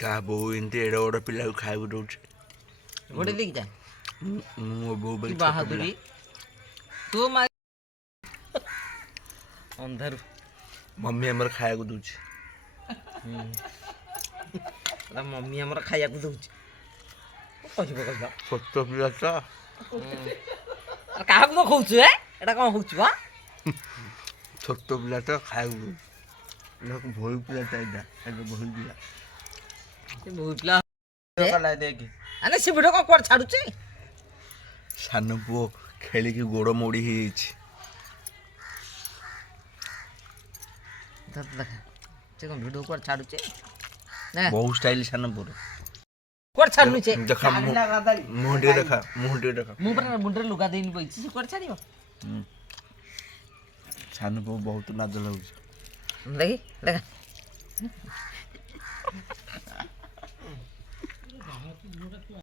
କାହା ବୋଉ ଏମିତି ଏଡ଼େ ବଡ଼ ପିଲାକୁ ଖାଇବାକୁ ଦଉଛି। ଗୋଟେ ଦେଇକି ଯା ମୋ ବୋଉ ପାଇଁ କି ଛୋଟ ପିଲା। ବାହାଦୁରୀ ତୁ ମା ଅନ୍ଧାରୁ ମମି ଆମର ଖାଇବାକୁ ଦଉଛି। ମମି ଆମର ଖାଇବାକୁ ଦଉଛି କହିବ କହିବ ଛୋଟ ପିଲା ତ କାହାକୁ ତ କହୁଛୁ ଏଟା କ'ଣ ହଉଛି ବା ଛୋଟ ପିଲା ତ ଖାଇବାକୁ ଦଉଛି। ଭୋଇ ପିଲାଟା ଏଇଟା ଭୋଇ ପିଲା। ବହୁତ ପିଲା ଆରେ ସେ ଭିଡ଼ିଓ କ'ଣ କୁଆଡ଼େ ଛାଡ଼ୁଛି? ସାନ ପୁଅ ଖେଳିକି ଗୋଡ଼ ମୋଡ଼ି ହେଇଯାଇଛି। ଦେଖା ସେ କ'ଣ ଭିଡ଼ିଓ କୁଆଡ଼େ ଛାଡ଼ୁଛି? ବହୁ ଷ୍ଟାଇଲ ସାନ ପୁଅର। କୁଆଡ଼େ ଛାଡ଼ୁଛି? ଦେଖା ମୁହଁ ଟିକେ ଦେଖା, ମୁହଁ ଟିକେ ଦେଖା। ମୁଁ ପୁରା ମୁଣ୍ଡରେ ଲୁଗା ଦେଇନି ବଇଛି, ସେ କୁଆଡ଼େ ଛାଡ଼ିବ? ସାନ ପୁଅ ବହୁତ ଲାଜ ଲାଗୁଛି। ଦେଖି ଦେଖା